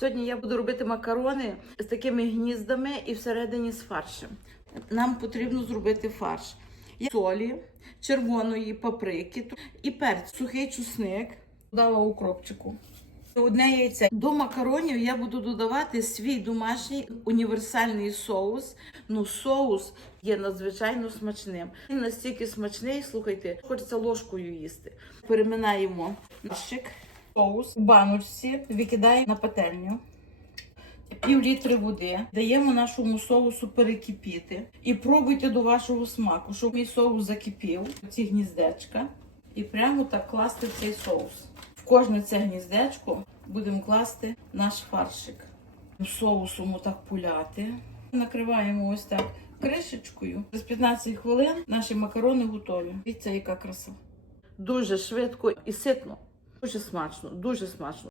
Сьогодні я буду робити макарони з такими гніздами і всередині з фаршем. Нам потрібно зробити фарш. Солі, червоної паприки і перець, сухий чусник, дала укропчику. Одне яйце. До макаронів я буду додавати свій домашній універсальний соус. Ну, соус є надзвичайно смачним. Він настільки смачний, слухайте, хочеться ложкою їсти. Переминаємо нащик, соус в баночці, викидаємо на пательню. Пів літри води даємо нашому соусу перекипіти і пробуйте до вашого смаку, щоб мій соус закипів, ці гніздечка, і прямо так класти в цей соус. В кожне це гніздечко будемо класти наш фаршик. Соусом отак пуляти. Накриваємо ось так кришечкою. Через 15 хвилин наші макарони готові. Дивіться, яка краса. Дуже швидко і ситно. Дуже смачно, дуже смачно.